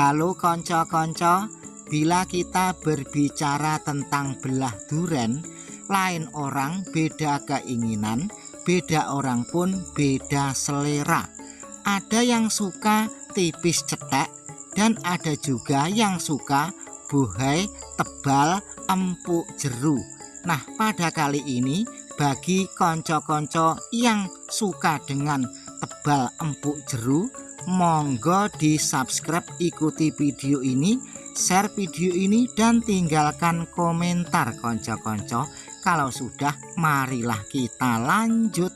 Halo konco-konco, bila kita berbicara tentang belah duren, lain orang beda keinginan, beda orang pun beda selera. Ada yang suka tipis cetek dan ada juga yang suka buhai tebal empuk jeru. Nah, pada kali ini bagi konco-konco yang suka dengan tebal empuk jeru, monggo di subscribe, ikuti video ini, share video ini, dan tinggalkan komentar konco-konco. Kalau sudah, marilah kita lanjut.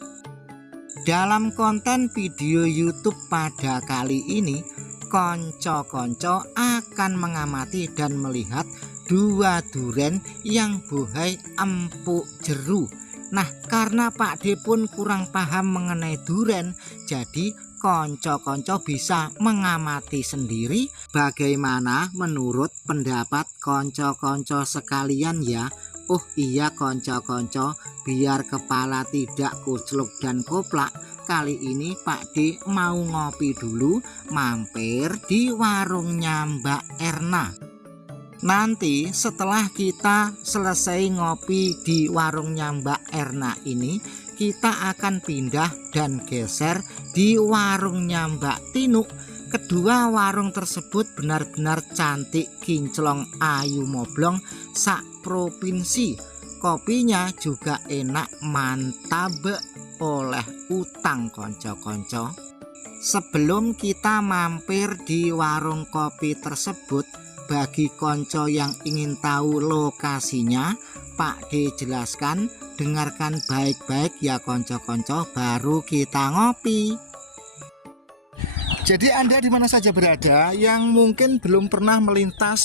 Dalam konten video YouTube pada kali ini, konco-konco akan mengamati dan melihat dua duren yang buhai empuk jeru. Nah, karena Pak D pun kurang paham mengenai duren, jadi konco-konco bisa mengamati sendiri bagaimana menurut pendapat konco-konco sekalian ya. Oh iya konco-konco, biar kepala tidak kucluk dan koplak, kali ini Pak D mau ngopi dulu, mampir di warungnya Mbak Erna. Nanti setelah kita selesai ngopi di warungnya Mbak Erna ini, kita akan pindah dan geser di warungnya Mbak Tinu. Kedua warung tersebut benar-benar cantik, kinclong, ayu moblong sak provinsi. Kopinya juga enak, mantap, oleh utang konco-konco. Sebelum kita mampir di warung kopi tersebut, bagi konco yang ingin tahu lokasinya, Pak D jelaskan, dengarkan baik-baik ya konco-konco, baru kita ngopi. Jadi Anda di mana saja berada yang mungkin belum pernah melintas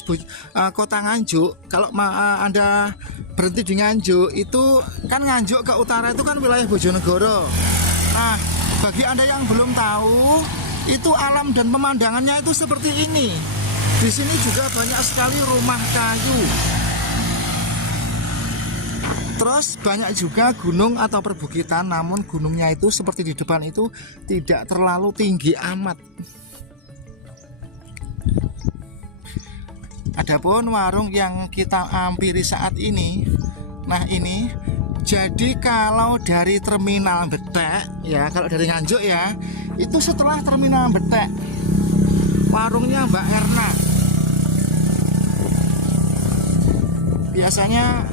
kota Nganjuk, kalau Anda berhenti di Nganjuk, itu kan Nganjuk ke utara itu kan wilayah Bojonegoro. Nah, bagi Anda yang belum tahu, itu alam dan pemandangannya itu seperti ini. Di sini juga banyak sekali rumah kayu. Terus banyak juga gunung atau perbukitan, namun gunungnya itu seperti di depan itu tidak terlalu tinggi amat. Adapun warung yang kita hampiri saat ini, nah ini, jadi kalau dari terminal Betek ya, kalau dari Nganjuk ya, itu setelah terminal Betek, warungnya Mbak Erna. Biasanya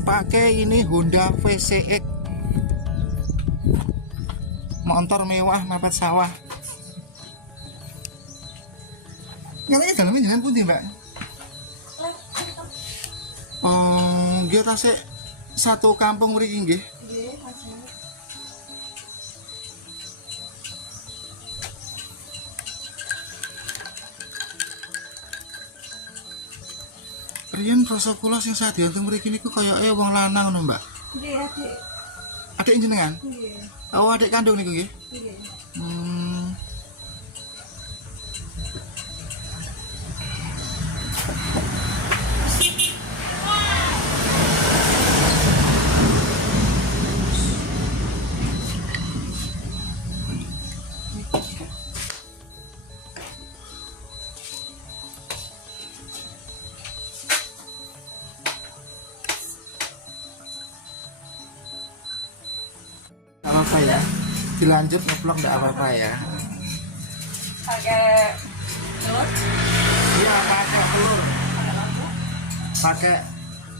pakai ini Honda VCX, motor mewah mepet sawah. Katanya dalamnya jangan putih Mbak. Dia tasik satu kampung mriki nggih. Riyen rasa kula sing sadya teng mriki niku kayake wong lanang ngono, Mbak. Nggih, Adik. Adik jenengan? Nggih. Oh, adik kandung niku nggih? Nggih. Apa ya, dilanjut ngeplok enggak apa-apa ya. Pakai telur? Iya, pakai telur. Pakai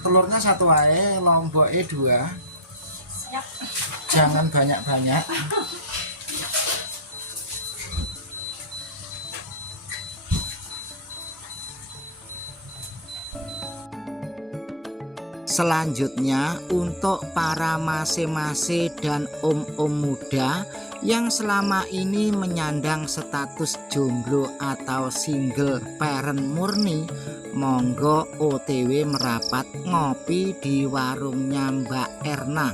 telurnya satu aja, lomboknya 2. Siap. Jangan banyak-banyak. Selanjutnya untuk para mase-mase dan om-om muda yang selama ini menyandang status jomblo atau single parent murni, monggo OTW merapat ngopi di warungnya Mbak Erna,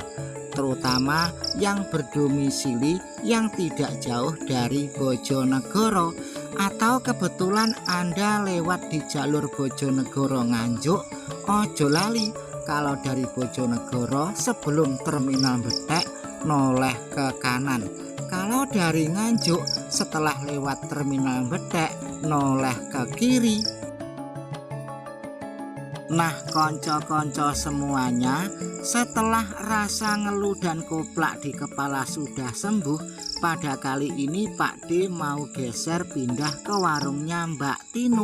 terutama yang berdomisili yang tidak jauh dari Bojonegoro, atau kebetulan Anda lewat di jalur Bojonegoro Nganjuk, ojo lali. Kalau dari Bojonegoro sebelum terminal Betek noleh ke kanan. Kalau dari Nganjuk setelah lewat terminal Betek noleh ke kiri. Nah, konco-konco semuanya, setelah rasa ngeluh dan koplak di kepala sudah sembuh, pada kali ini Pak D mau geser pindah ke warungnya Mbak Tinu.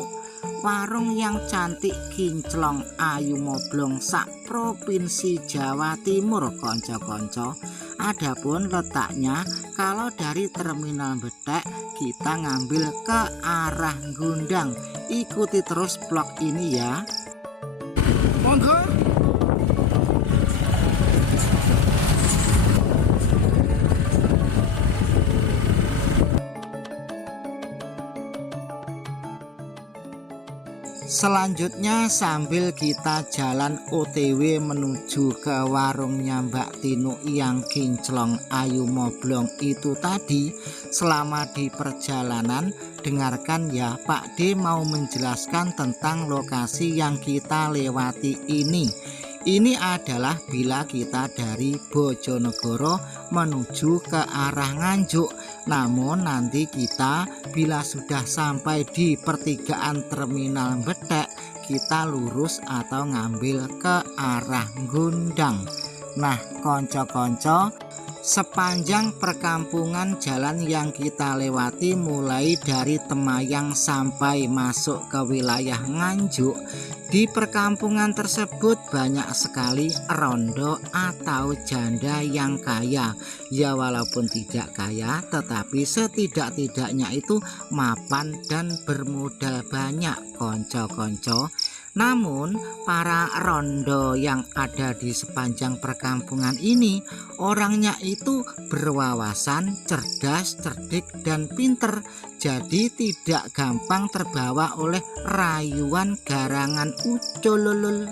Warung yang cantik, kinclong, ayu moblong sak provinsi Jawa Timur, konco-konco. Adapun letaknya, kalau dari Terminal Betek kita ngambil ke arah Gundang. Ikuti terus vlog ini ya. Monggo. Selanjutnya sambil kita jalan OTW menuju ke warungnya Mbak Tinu yang kinclong ayu moblong itu tadi. Selama di perjalanan dengarkan ya, Pak D mau menjelaskan tentang lokasi yang kita lewati ini. Ini adalah bila kita dari Bojonegoro menuju ke arah Nganjuk. Namun nanti kita bila sudah sampai di pertigaan Terminal Betek, kita lurus atau ngambil ke arah Gundang. Nah, konco-konco, sepanjang perkampungan jalan yang kita lewati mulai dari Temayang sampai masuk ke wilayah Nganjuk. Di perkampungan tersebut banyak sekali rondo atau janda yang kaya. Ya walaupun tidak kaya, tetapi setidak-tidaknya itu mapan dan bermodal banyak, konco-konco. Namun para rondo yang ada di sepanjang perkampungan ini orangnya itu berwawasan, cerdas, cerdik, dan pinter. Jadi tidak gampang terbawa oleh rayuan garangan ucololol.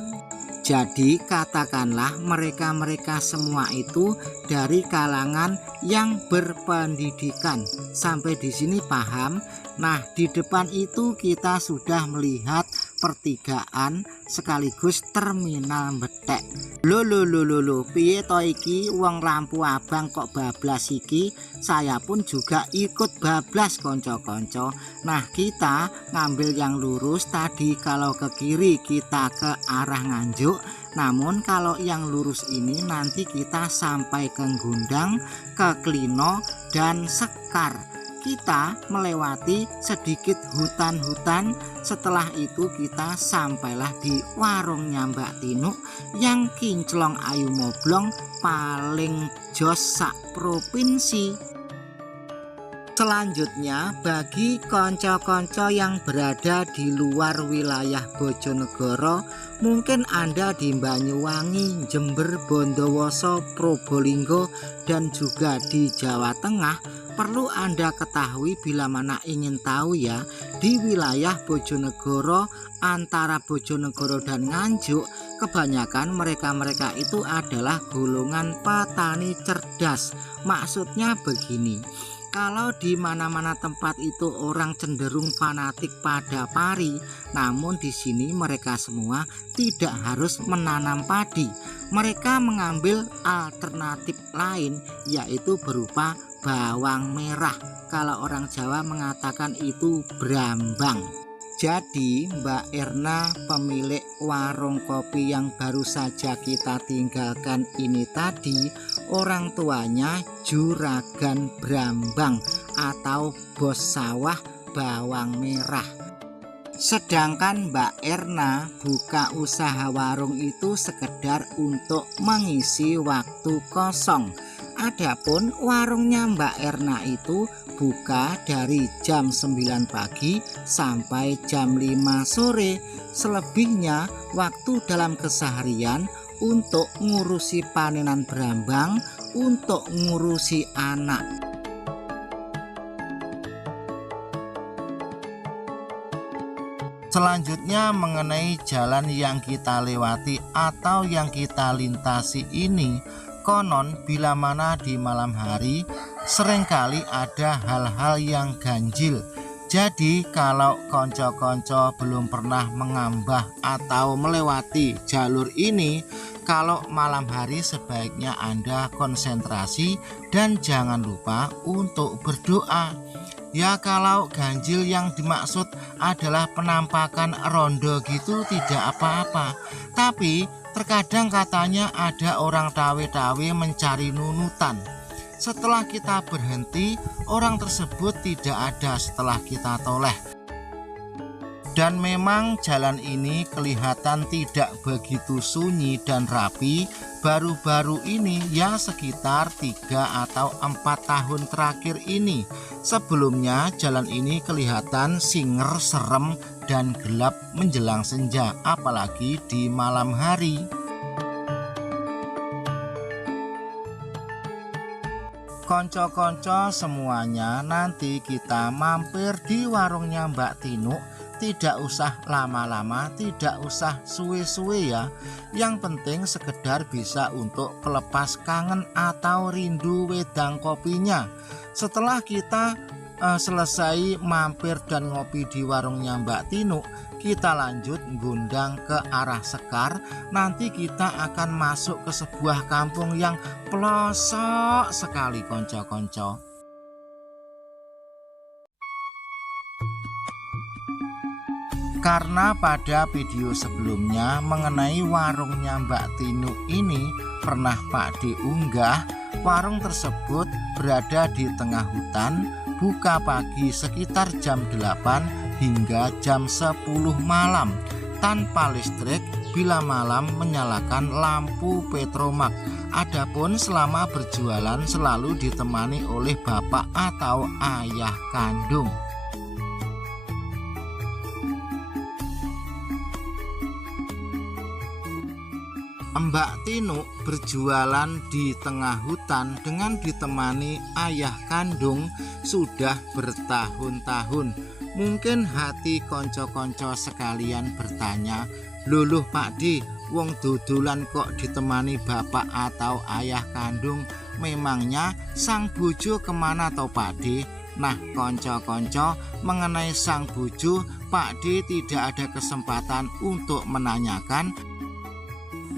Jadi katakanlah mereka-mereka semua itu dari kalangan yang berpendidikan. Sampai di sini paham? Nah, di depan itu kita sudah melihat pertigaan sekaligus Terminal Betek. Lho, piye to iki wong lampu abang kok bablas iki? Saya pun juga ikut bablas, konco-konco. Nah, kita ngambil yang lurus tadi, kalau ke kiri kita ke arah Nganjuk. Namun kalau yang lurus ini nanti kita sampai ke Gundang, ke Klino dan Sekar. Kita melewati sedikit hutan-hutan. Setelah itu kita sampailah di warungnya Mbak Tinu yang kinclong ayu moblong paling jos sak provinsi. Selanjutnya, bagi konco-konco yang berada di luar wilayah Bojonegoro, mungkin Anda di Banyuwangi, Jember, Bondowoso, Probolinggo, dan juga di Jawa Tengah, perlu Anda ketahui bila mana ingin tahu ya, di wilayah Bojonegoro, antara Bojonegoro dan Nganjuk, kebanyakan mereka-mereka itu adalah golongan petani cerdas. Maksudnya begini, kalau di mana-mana tempat itu orang cenderung fanatik pada pari, namun di sini mereka semua tidak harus menanam padi. Mereka mengambil alternatif lain, yaitu berupa bawang merah. Kalau orang Jawa mengatakan itu brambang. Jadi Mbak Erna, pemilik warung kopi yang baru saja kita tinggalkan ini tadi, orang tuanya juragan brambang atau bos sawah bawang merah. Sedangkan Mbak Erna buka usaha warung itu sekedar untuk mengisi waktu kosong. Adapun warungnya Mbak Erna itu buka dari jam 9 pagi sampai jam 5 sore. Selebihnya waktu dalam keseharian untuk ngurusi panenan brambang, untuk ngurusi anak. Selanjutnya mengenai jalan yang kita lewati atau yang kita lintasi ini, konon bila mana di malam hari seringkali ada hal-hal yang ganjil. Jadi kalau konco-konco belum pernah mengambah atau melewati jalur ini, kalau malam hari sebaiknya Anda konsentrasi dan jangan lupa untuk berdoa. Ya kalau ganjil yang dimaksud adalah penampakan rondo gitu tidak apa-apa. Tapi terkadang katanya ada orang tawe-tawe mencari nunutan. Setelah kita berhenti, orang tersebut tidak ada setelah kita toleh. Dan memang jalan ini kelihatan tidak begitu sunyi dan rapi baru-baru ini, ya sekitar 3 atau 4 tahun terakhir ini. Sebelumnya jalan ini kelihatan singer, serem, dan gelap menjelang senja, apalagi di malam hari. Konco-konco semuanya, nanti kita mampir di warungnya Mbak Tinuk. Tidak usah lama-lama, tidak usah suwe-suwe ya. Yang penting sekedar bisa untuk pelepas kangen atau rindu wedang kopinya. Setelah kita selesai mampir dan ngopi di warungnya Mbak Tinuk, kita lanjut ngundang ke arah Sekar. Nanti kita akan masuk ke sebuah kampung yang pelosok sekali konco-konco. Karena pada video sebelumnya mengenai warungnya Mbak Tinuk ini pernah Pak D unggah, warung tersebut berada di tengah hutan, buka pagi sekitar jam 8 hingga jam 10 malam, tanpa listrik, bila malam menyalakan lampu petromak. Adapun selama berjualan selalu ditemani oleh bapak atau ayah kandung. Mbak Tinuk berjualan di tengah hutan dengan ditemani ayah kandung sudah bertahun-tahun. Mungkin hati konco-konco sekalian bertanya, "Luluh Pak D, wong dodolan kok ditemani bapak atau ayah kandung? Memangnya sang bojo kemana toh Pak D?" Nah konco-konco, mengenai sang bojo Pak D tidak ada kesempatan untuk menanyakan,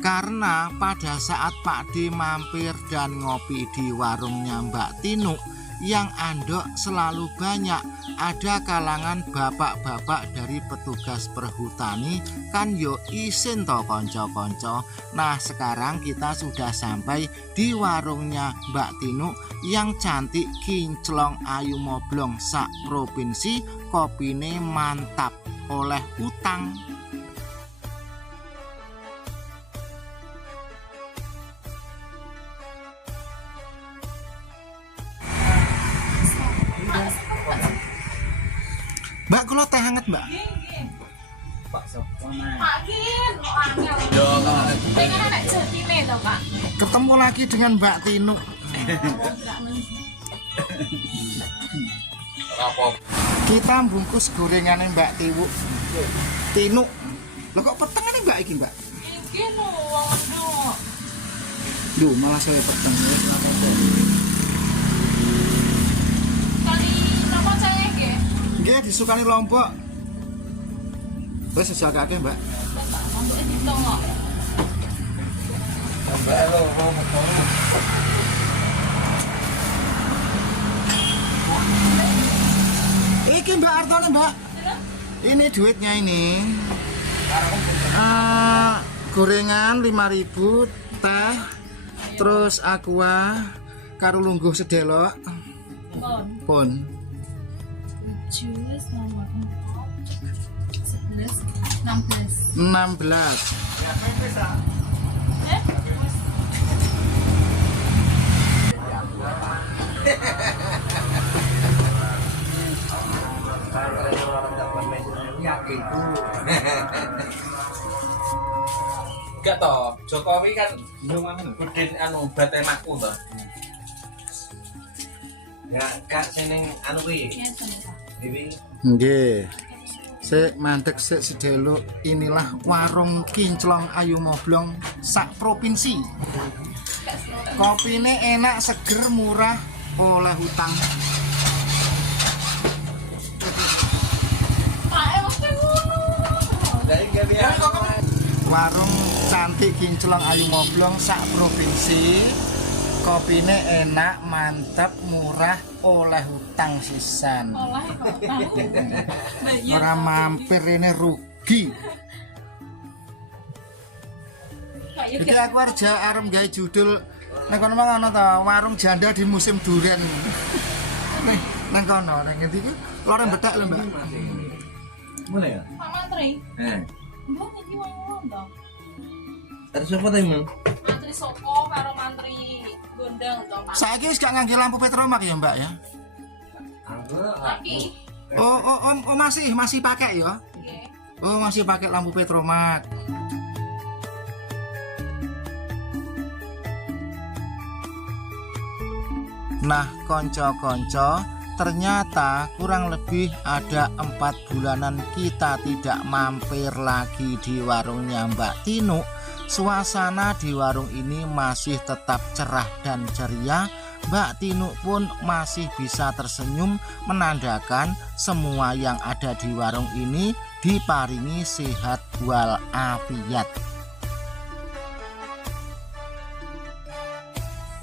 karena pada saat Pak D mampir dan ngopi di warungnya Mbak Tinuk, yang andok selalu banyak. Ada kalangan bapak-bapak dari petugas perhutani, kan yo isin to konco-konco. Nah sekarang kita sudah sampai di warungnya Mbak Tinuk yang cantik, kinclong, ayu moblong, sak provinsi, kopine mantap, oleh utang. Mbak, kalau teh hangat Mbak. Pak Gin, yo pengen anak jatine to Pak. Ketemu lagi dengan Mbak Tinuk. Kita bungkus gorengannya Mbak Tinuk. Loh kok peteng nih Mbak iki Mbak? Iki lho wong endok. Duh, malah saya peteng. Kali napa saya nggih? Nggih disukani Lombok. Wis sejake Mbak. Lombok ditung kok. Mbak lo Iki Mbak Artone Mbak. Ini duitnya ini. Gorengan 5.000, teh, terus aqua, karo lungguh sedelok. Pun. Jus nomor 11 16. 16. Enggak toh, Jokowi kan budin anu batemaku toh. Ya kak seneng anu kuwi. Nggih. Sik mandek sik sedelok. Inilah warung kinclong ayu moblong sak provinsi. Kopine enak, seger, murah, oleh utang. Warung cantik kinclong ayu moblong sak provinsi. Kopine enak, mantep, murah, oleh hutang sisan. Oleh kok tahu. Bayar. Orang mampir ini rugi. Kayak Jadi aku arep gawe judul nang kono ngono ta, warung janda di musim durian. Nang kono, nang ngendi iki loreng bedak lho, Mbak. Mana ya? Pak Mantri. Mbok iki wong ngono. Ada siapa tadi, Mang? Mantri Soko karo Mantri Gondang to, Pak. Saiki wis gak ngangge lampu petromak ya, Mbak ya? Lagi. Oh, masih pakai ya? Nggih. Oh, masih pakai lampu petromak. Nah, konco-konco, ternyata kurang lebih ada 4 bulanan kita tidak mampir lagi di warungnya Mbak Tinuk. Suasana di warung ini masih tetap cerah dan ceria. Mbak Tinuk pun masih bisa tersenyum, menandakan semua yang ada di warung ini diparingi sehat walafiat.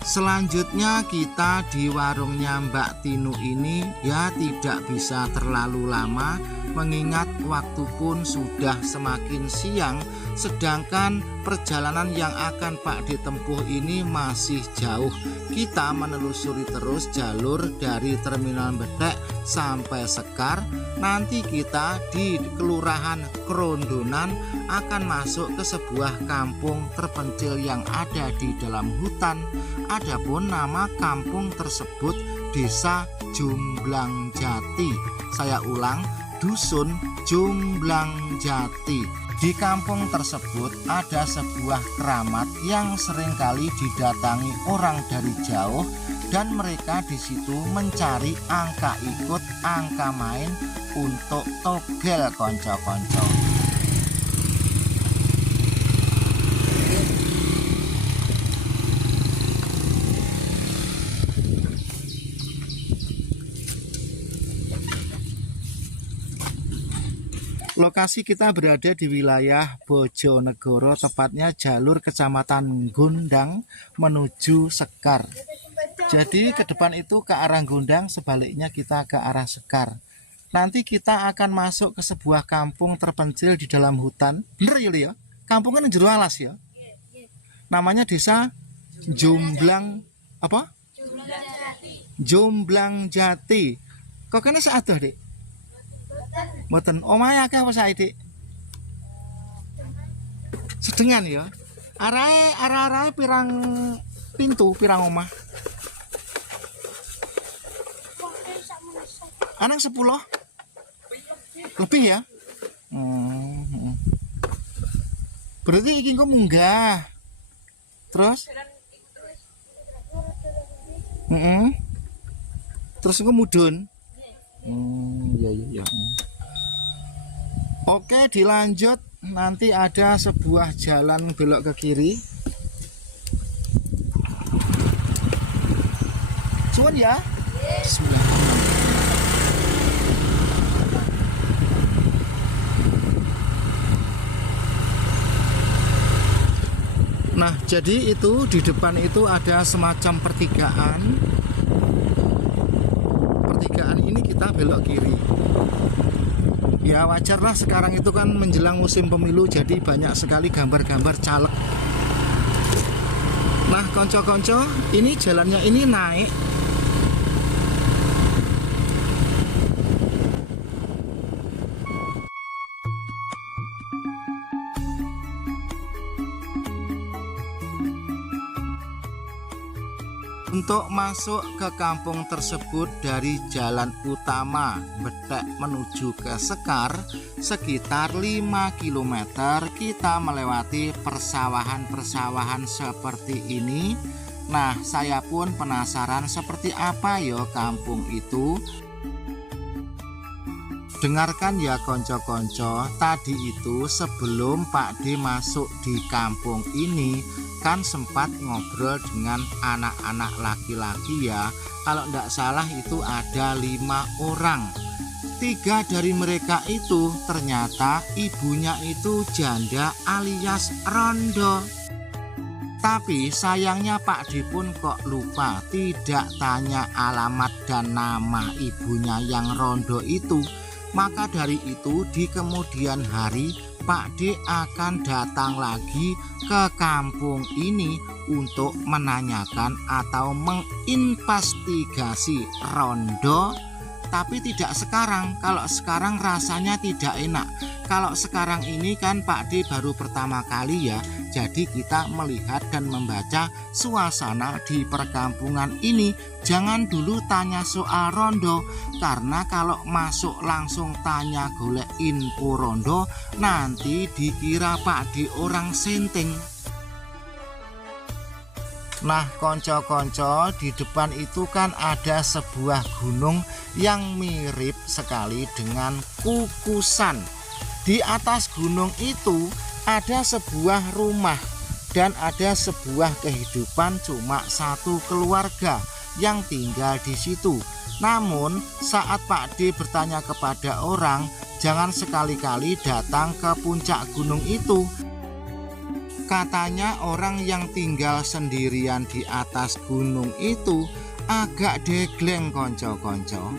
Selanjutnya kita di warungnya Mbak Tinu ini ya tidak bisa terlalu lama, mengingat waktu pun sudah semakin siang, sedangkan perjalanan yang akan Pak ditempuh ini masih jauh. Kita menelusuri terus jalur dari Terminal Bedek sampai Sekar. Nanti kita di Kelurahan Krondonan akan masuk ke sebuah kampung terpencil yang ada di dalam hutan. Adapun nama kampung tersebut Desa Jumblang Jati. Saya ulang, Dusun Jumblang Jati. Di kampung tersebut ada sebuah keramat yang seringkali didatangi orang dari jauh, dan mereka di situ mencari angka ikut, angka main untuk togel konco-konco. Lokasi kita berada di wilayah Bojonegoro, tepatnya jalur Kecamatan Gondang menuju Sekar. Jadi ke depan itu ke arah Gondang, sebaliknya kita ke arah Sekar. Nanti kita akan masuk ke sebuah kampung terpencil di dalam hutan. Bener ya, Li, ya? Kampungnya di jero alas ya. Namanya Desa Jumblang apa? Jumblang Jati. Kok kene seadoh, Dik? Mboten, omahe akeh apa sae, Dik? Sedengan ya. Arahe pirang pintu, pirang omah? Anang 10. Lebih ya? Berarti iki engko munggah. Terus? Terus engko mudhun. Iya. Oke, dilanjut. Nanti ada sebuah jalan belok ke kiri. Cuman ya. Bismillah. Nah, jadi itu di depan itu ada semacam pertigaan. Pertigaan ini kita belok kiri. Ya wajarlah, sekarang itu kan menjelang musim pemilu, jadi banyak sekali gambar-gambar caleg. Nah, konco-konco, ini jalannya ini naik. Untuk masuk ke kampung tersebut dari jalan utama Bedek menuju ke Sekar sekitar 5 km, kita melewati persawahan-persawahan seperti ini. Nah, saya pun penasaran seperti apa ya kampung itu. Dengarkan ya konco-konco, tadi itu sebelum Pak D masuk di kampung ini kan sempat ngobrol dengan anak-anak laki-laki ya. Kalau tidak salah itu ada 5 orang. 3 dari mereka itu ternyata ibunya itu janda alias rondo. Tapi sayangnya Pak D pun kok lupa tidak tanya alamat dan nama ibunya yang rondo itu. Maka dari itu di kemudian hari Pak D akan datang lagi ke kampung ini untuk menanyakan atau menginvestigasi rondo. Tapi tidak sekarang. Kalau sekarang rasanya tidak enak. Kalau sekarang ini kan Pak D baru pertama kali ya. Jadi kita melihat dan membaca suasana di perkampungan ini. Jangan dulu tanya soal rondo, karena kalau masuk langsung tanya golek info rondo, nanti dikira Pak D orang senting. Nah konco-konco, di depan itu kan ada sebuah gunung yang mirip sekali dengan Kukusan. Di atas gunung itu ada sebuah rumah dan ada sebuah kehidupan cuma satu keluarga yang tinggal di situ. Namun saat Pak D bertanya kepada orang, jangan sekali-kali datang ke puncak gunung itu. Katanya orang yang tinggal sendirian di atas gunung itu agak degleng konco-konco.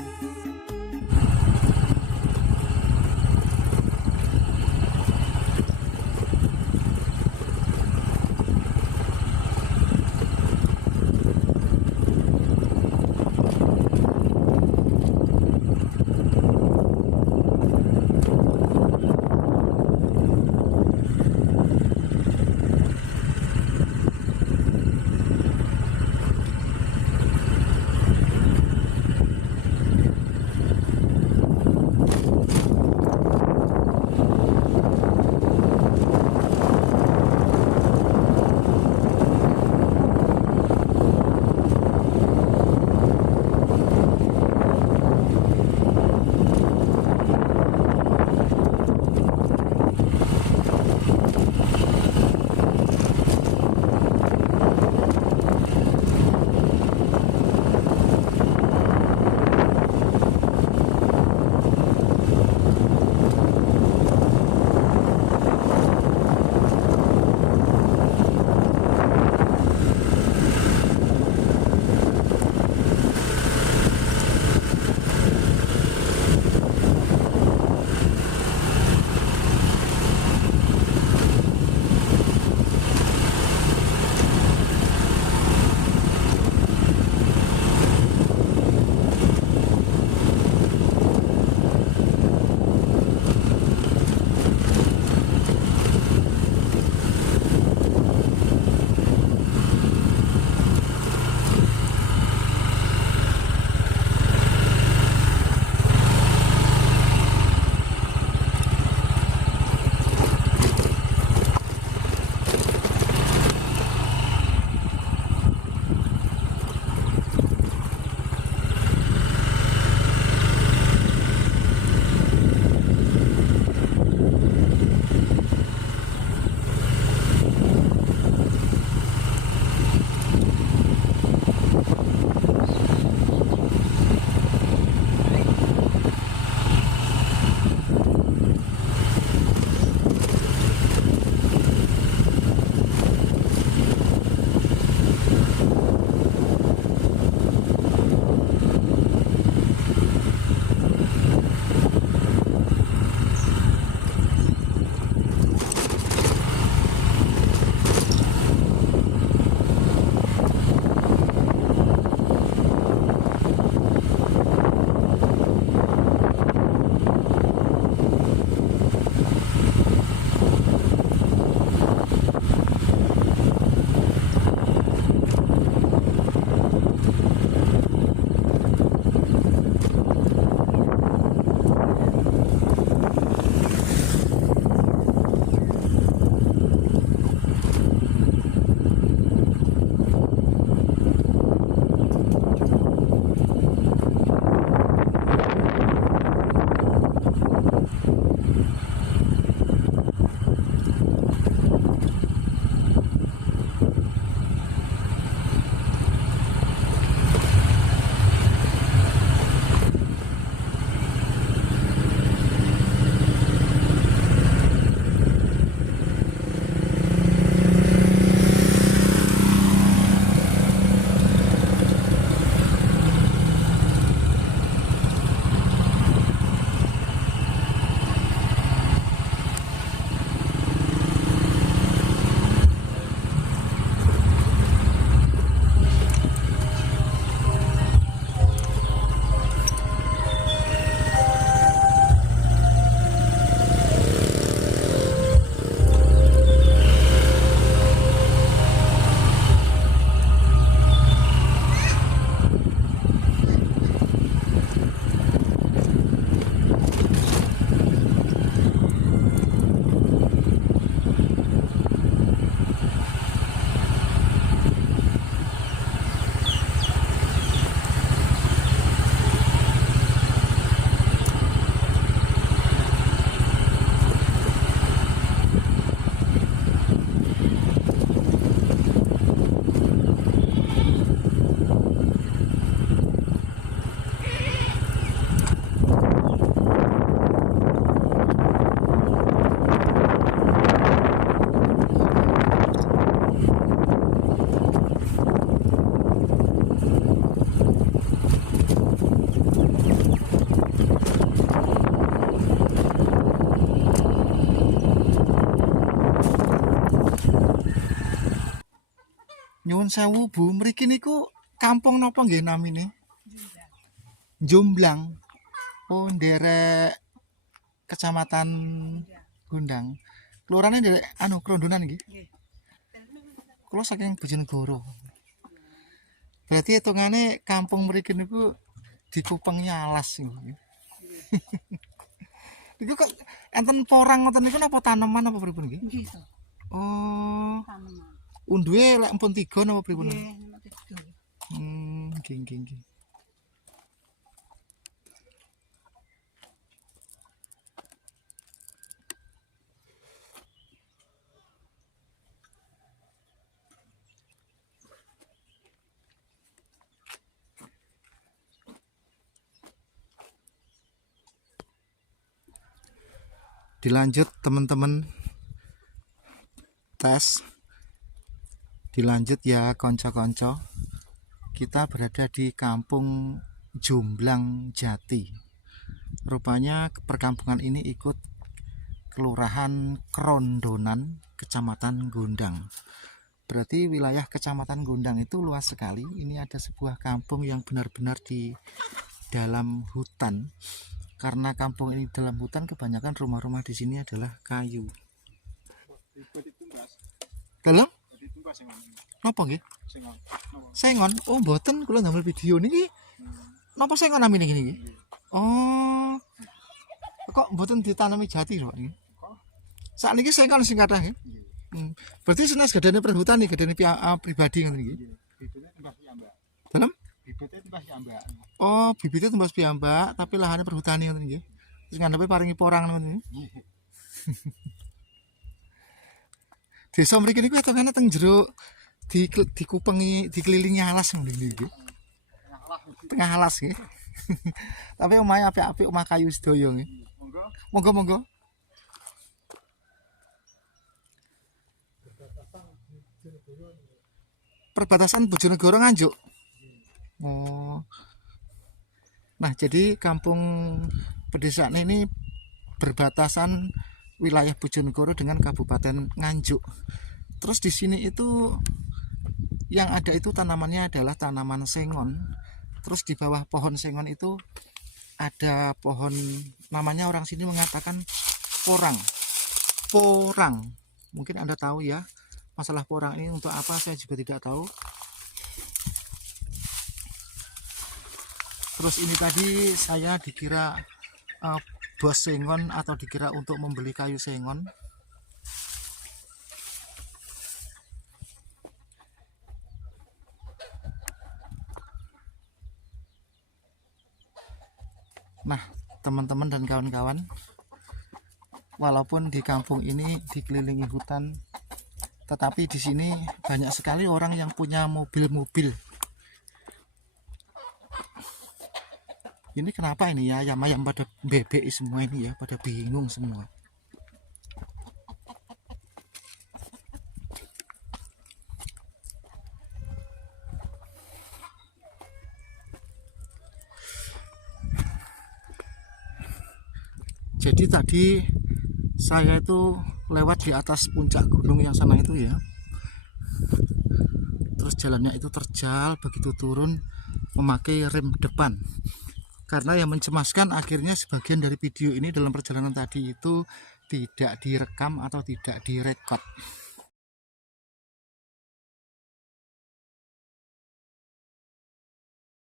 Nyuwun sewu Bu, mriki niku kampung napa nggih namine? Jomblang. Oh, nderek Kecamatan Gondang. Kelurahan nderek Krondonan nggih. Kula saking Bojonegoro. Berarti hitungane kampung mriki niku dikupengi alas nggih. Niku kok enten porang ngoten niku napa taneman apa pripun nggih? Nggih. Oh, Taneman. unduhe lek empun 3 napa pripun? Nggih, nomor 3. Nggih. Dilanjut teman-teman, tes dilanjut ya konco-konco. Kita berada di kampung Jomblang Jati. Rupanya perkampungan ini ikut kelurahan Krondonan, Kecamatan Gondang. Berarti wilayah Kecamatan Gondang itu luas sekali. Ini ada sebuah kampung yang benar-benar di dalam hutan. Karena kampung ini dalam hutan, kebanyakan rumah-rumah di sini adalah kayu. Dalam? Napa nggih? Sengon. Oh, mboten, kula ndamel video niki. Napa sengon namine niki? Oh. Kok mboten ditanami jati lho niki? Sakniki sengon sing kathah nggih. Berarti senes gadane perhutani, gadane pribadi ngoten niki. Dalam? Bibitnya tembas piyambak. Oh, bibitnya tembas piyambak, tapi lahannya perhutani ngoten nggih. Terus ngandhape paringi porang ngoten nggih. Desa mriki niku etokane teng jero dikupengi, dikelilingi alas ngoten nggih. Tengah alas nggih. Tapi omahe apik-apik, omah kayu sedaya nggih. Monggo. Perbatasan Bojonegoro Nganjuk. Oh. Nah, jadi kampung pedesaan ini berbatasan wilayah Bojonegoro dengan Kabupaten Nganjuk. Terus di sini itu yang ada itu tanamannya adalah tanaman sengon. Terus di bawah pohon sengon itu ada pohon, namanya orang sini mengatakan porang. Mungkin Anda tahu ya masalah porang ini untuk apa, saya juga tidak tahu. Terus ini tadi saya dikira bos sengon atau dikira untuk membeli kayu sengon. Nah, teman-teman dan kawan-kawan, walaupun di kampung ini dikelilingi hutan, tetapi di sini banyak sekali orang yang punya mobil-mobil. Ini kenapa ini ya, ayam pada bebek semua ini ya, pada bingung semua. Jadi tadi saya itu lewat di atas puncak gunung yang sana itu ya. Terus jalannya itu terjal, begitu turun memakai rem depan. Karena yang mencemaskan akhirnya sebagian dari video ini dalam perjalanan tadi itu tidak direkam atau tidak direkod.